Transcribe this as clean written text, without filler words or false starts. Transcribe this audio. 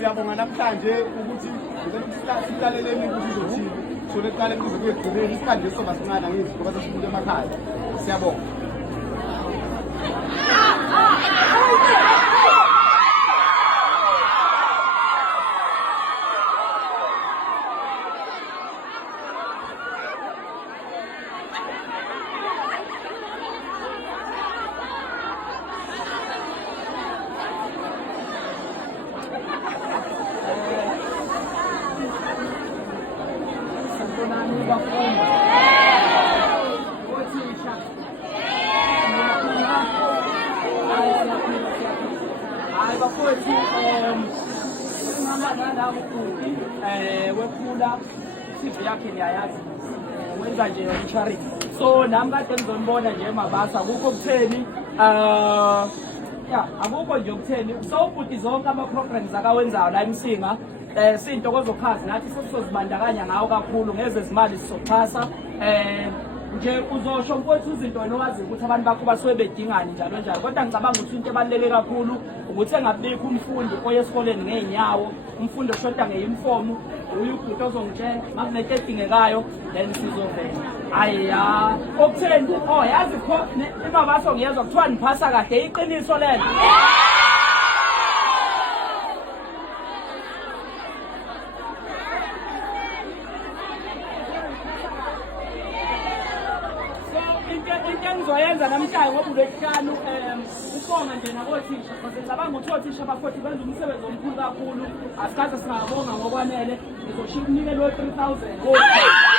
Siyabonga namhlanje ukuthi silaleleni ukuthi uzothini. So leqale kuzokugcinela isikhathi lesoba sincane ngithi ngoba sesibuye emakhaya. Siyabonga. wephula CV yakhe niyayazi wenza nje insurance so nami kade ngizonibona nje Mabasa akukho kutheni akukho nje ukutheni so futhi zonke ama programs akawenzayo la eMsinga siyintokozo khazi nathi sesizobandakanya ngawo kakhulu ngeze izimali sizoxhasa nje uzosho mfowethu izinto nowazi ukuthi abantu bakho basuke bedingani njalo njalo kodwa ngicabanga ukuthi into ebaluleke kakhulu ukuthi engabikho umfundi oye esikoleni ngeenyawo umfundi oshoda ngeuniform uyubhuti ozongitshela makunento edingekayo then sizovela aya okutheni yazi kho iMabasa ngiyezwa kuthiwa niphasa kahle iqiniso lelo engizoyenza namhlanje ngoba uLwesihlanu ukubonga nje nabothisha because ngicabanga ukuthi othisha bafuthi benza umsebenzi omkhulu kakhulu asikaze singabonga ngokwanele ngizoshiya unikele 3000